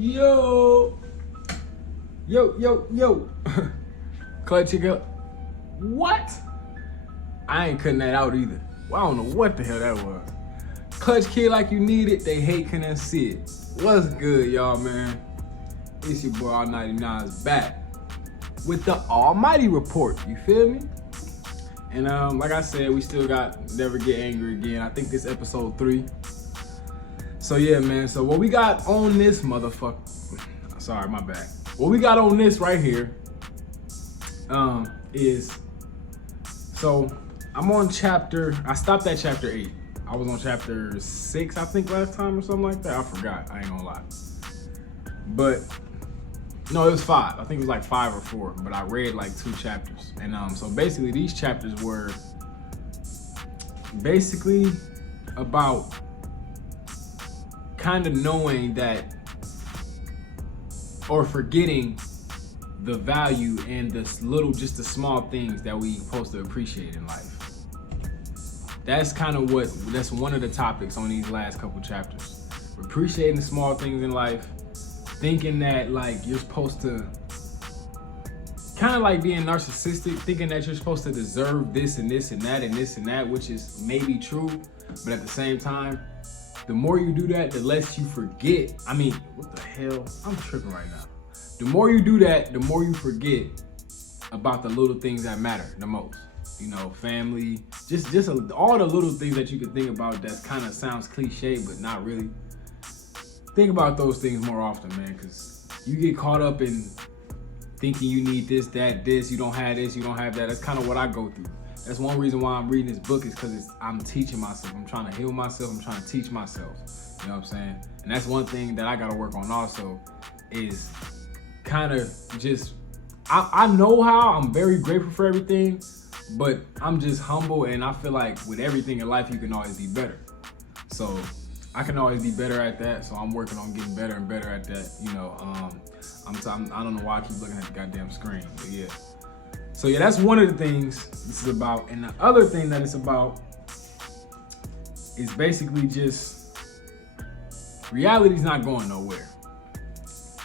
Yo. Clutch it up. What? I ain't cutting that out either. Well, I don't know what the hell that was. Clutch Kid Like You Need It, they hate couldn't see it. What's good, y'all, man? It's your boy R99's back with the Almighty Report, you feel me? And like I said, we still got Never Get Angry Again. I think this episode 3. So yeah, man, so what we got on this motherfucker, sorry, my bad. What we got on this right here is, so I'm on I stopped at chapter 8. I was on chapter 6, I think, last time or something like that. I forgot, I ain't gonna lie. But, no, it was 5. I think it was like 5 or 4, but I read like 2 chapters. And so basically these chapters were basically about kind of knowing that, or forgetting the value and just the small things that we supposed to appreciate in life. That's kind of that's one of the topics on these last couple chapters. Appreciating the small things in life, thinking that like you're supposed to, kind of like being narcissistic, thinking that you're supposed to deserve this and this and that and this and that, which is maybe true, but at the same time, the more you do that, the less you forget. I mean, what the hell? I'm tripping right now. The more you do that, the more you forget about the little things that matter the most. You know, family, just all the little things that you can think about that kind of sounds cliche, but not really. Think about those things more often, man, because you get caught up in thinking you need this, that, this, you don't have this, you don't have that. That's kind of what I go through. That's one reason why I'm reading this book, is because I'm teaching myself. I'm trying to heal myself. I'm trying to teach myself. You know what I'm saying? And that's one thing that I got to work on also, is kind of just, I know how, I'm very grateful for everything, but I'm just humble, and I feel like with everything in life, you can always be better. So I can always be better at that. So I'm working on getting better and better at that. You know, I don't know why I keep looking at the goddamn screen, but yeah. So yeah, that's one of the things this is about. And the other thing that it's about is basically just, reality's not going nowhere.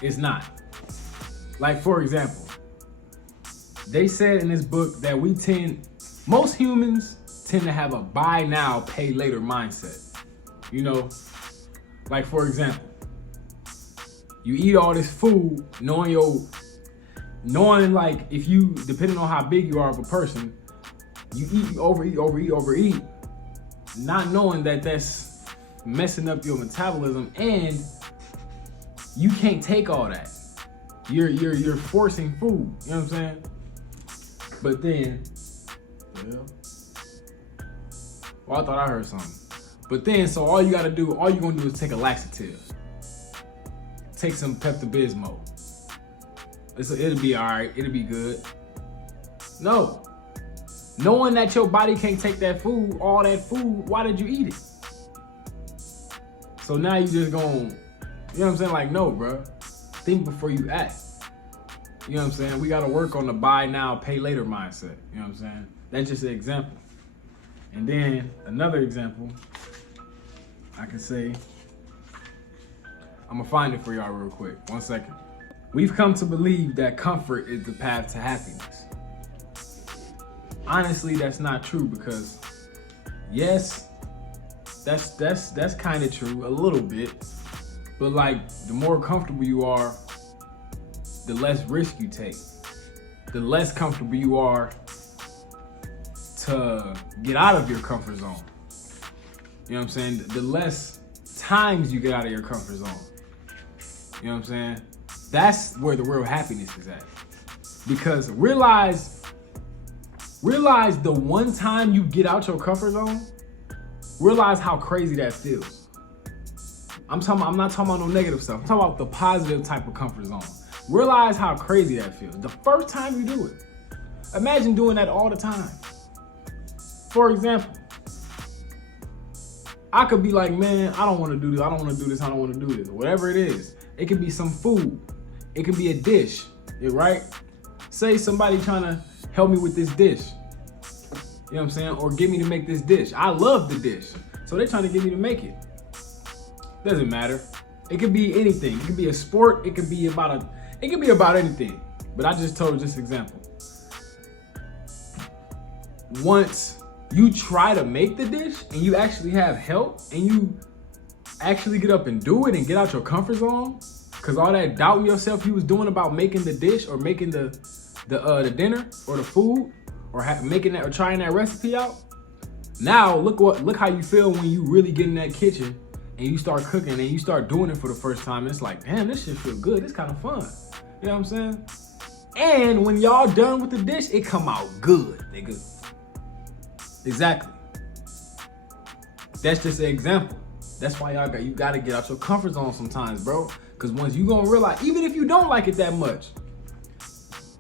It's not. Like, for example, they said in this book that most humans tend to have a buy now, pay later mindset. You know, like for example, you eat all this food knowing like, if you, depending on how big you are of a person, you overeat, not knowing that that's messing up your metabolism, and you can't take all that. You're forcing food, you know what I'm saying? But then, well, I thought I heard something. But then, so all you're gonna do is take a laxative. Take some Pepto-Bismol. It'll be all right, it'll be good. No. Knowing that your body can't take that food, all that food, why did you eat it? So now you just going, you know what I'm saying? Like, no, bro. Think before you act. You know what I'm saying? We gotta work on the buy now, pay later mindset. You know what I'm saying? That's just an example. And then another example, I can say, I'm gonna find it for y'all real quick. 1 second. We've come to believe that comfort is the path to happiness. Honestly, that's not true, because yes, that's kind of true a little bit, but like, the more comfortable you are, the less risk you take. The less comfortable you are to get out of your comfort zone. You know what I'm saying? The less times you get out of your comfort zone. You know what I'm saying? That's where the real happiness is at. Because realize the one time you get out your comfort zone, realize how crazy that feels. I'm not talking about no negative stuff. I'm talking about the positive type of comfort zone. Realize how crazy that feels. The first time you do it. Imagine doing that all the time. For example, I could be like, man, I don't want to do this. I don't want to do this. I don't want to do this. Whatever it is. It could be some food. It could be a dish, right? Say somebody trying to help me with this dish. You know what I'm saying? Or get me to make this dish. I love the dish. So they're trying to get me to make it. Doesn't matter. It could be anything. It could be a sport. It could be about anything. But I just told this example. Once you try to make the dish and you actually have help and you actually get up and do it and get out your comfort zone, because all that doubting yourself you was doing about making the dish or making the dinner or the food or making that or trying that recipe out. Now look how you feel when you really get in that kitchen and you start cooking and you start doing it for the first time. It's like, damn, this shit feel good. It's kind of fun. You know what I'm saying? And when y'all done with the dish, it come out good, nigga. Exactly. That's just an example. That's why you gotta get out your comfort zone sometimes, bro. Cause once you gonna realize, even if you don't like it that much,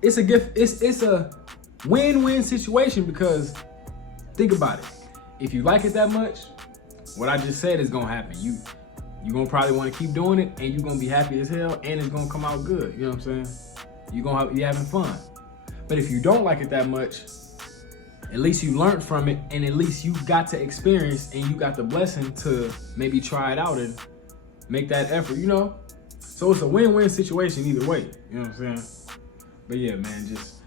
it's a gift. It's a win-win situation, because think about it. If you like it that much, what I just said is gonna happen. You gonna probably want to keep doing it, and you gonna be happy as hell, and it's gonna come out good. You know what I'm saying? You gonna be having fun. But if you don't like it that much, at least you learned from it, and at least you got to experience, and you got the blessing to maybe try it out and make that effort, you know? So it's a win-win situation either way, you know what I'm saying? But yeah, man, just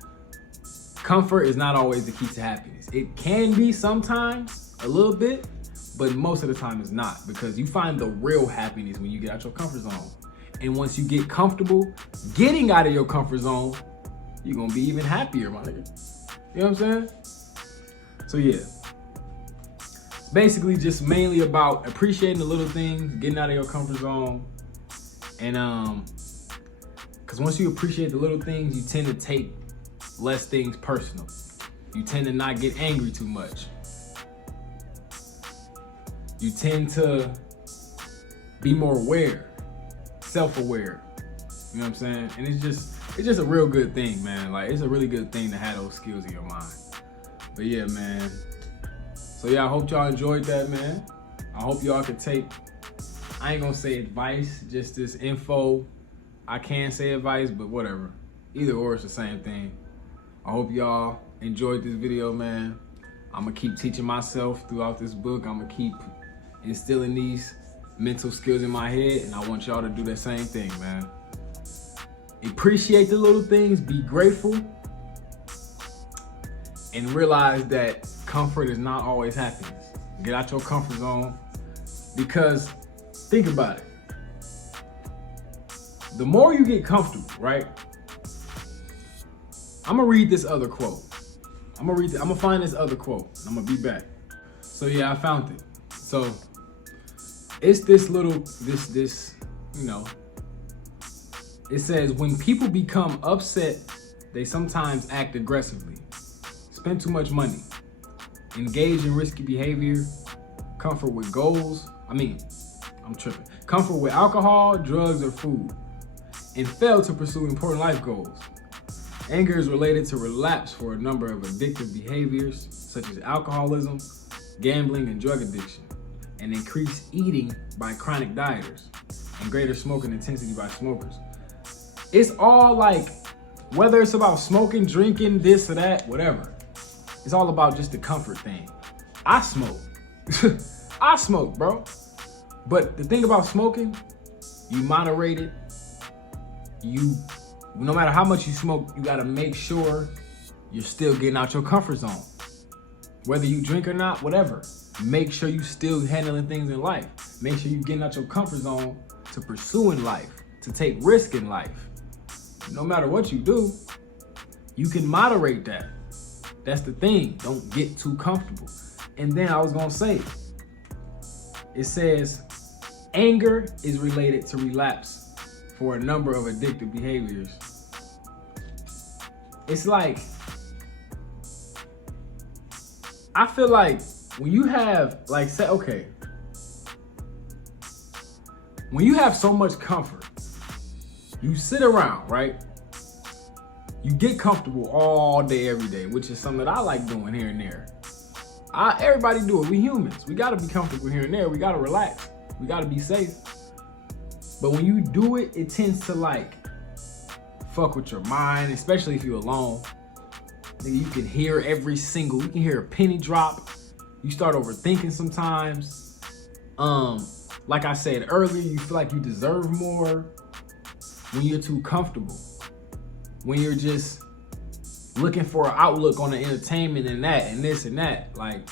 comfort is not always the key to happiness. It can be sometimes, a little bit, but most of the time it's not, because you find the real happiness when you get out your comfort zone. And once you get comfortable getting out of your comfort zone, you're gonna be even happier, my nigga. You know what I'm saying? So yeah, basically just mainly about appreciating the little things, getting out of your comfort zone. And because once you appreciate the little things, you tend to take less things personal. You tend to not get angry too much. You tend to be more aware, self-aware. You know what I'm saying? And it's just a real good thing, man. Like, it's a really good thing to have those skills in your mind. But yeah, man. So yeah, I hope y'all enjoyed that, man. I hope y'all could take, I ain't gonna say advice, just this info. I can say advice, but whatever. Either or, it's the same thing. I hope y'all enjoyed this video, man. I'm gonna keep teaching myself throughout this book. I'm gonna keep instilling these mental skills in my head, and I want y'all to do the same thing, man. Appreciate the little things, be grateful, and realize that comfort is not always happiness. Get out your comfort zone, because think about it. The more you get comfortable, right? I'm gonna read this other quote. I'm gonna find this other quote, and I'm gonna be back. So yeah, I found it. So it's this, you know, it says, when people become upset, they sometimes act aggressively, spend too much money, engage in risky behavior, comfort with alcohol, drugs, or food, and fail to pursue important life goals. Anger is related to relapse for a number of addictive behaviors, such as alcoholism, gambling, and drug addiction, and increased eating by chronic dieters, and greater smoking intensity by smokers. It's all like, whether it's about smoking, drinking, this or that, whatever. It's all about just the comfort thing. I smoke. I smoke, bro. But the thing about smoking, you moderate it. No matter how much you smoke, you gotta make sure you're still getting out your comfort zone. Whether you drink or not, whatever. Make sure you still handling things in life. Make sure you're getting out your comfort zone to pursue in life, to take risk in life. No matter what you do, you can moderate that. That's the thing. Don't get too comfortable. And then I was gonna say, it says, anger is related to relapse for a number of addictive behaviors. It's like, I feel like when you have, like, say, okay, when you have so much comfort, you sit around, right? You get comfortable all day, every day, which is something that I like doing here and there. Everybody do it. We humans. We gotta be comfortable here and there. We gotta relax. We gotta be safe. But when you do it, it tends to like fuck with your mind, especially if you're alone. You can hear you can hear a penny drop. You start overthinking sometimes. like I said earlier, you feel like you deserve more when you're too comfortable. When you're just looking for an outlook on the entertainment and that and this and that. Like,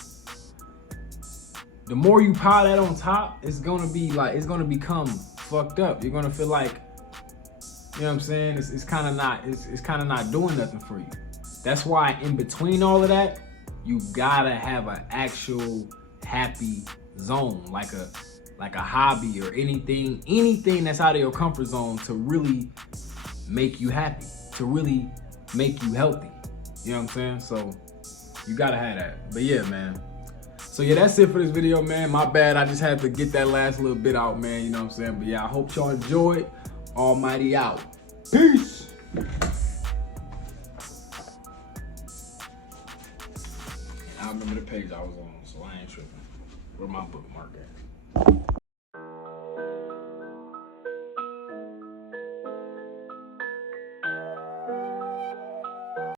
the more you pile that on top, it's gonna be like, it's gonna become fucked up. You're gonna feel like, you know what I'm saying? It's kind of not doing nothing for you. That's why in between all of that, you gotta have an actual happy zone, like a hobby or anything that's out of your comfort zone to really make you happy, to really make you healthy. You know what I'm saying? So you gotta have that. But yeah, man. So yeah, that's it for this video, man. My bad, I just had to get that last little bit out, man. You know what I'm saying? But yeah, I hope y'all enjoyed. Almighty out. Peace. And I remember the page I was on, so I ain't tripping. Where my bookmark at?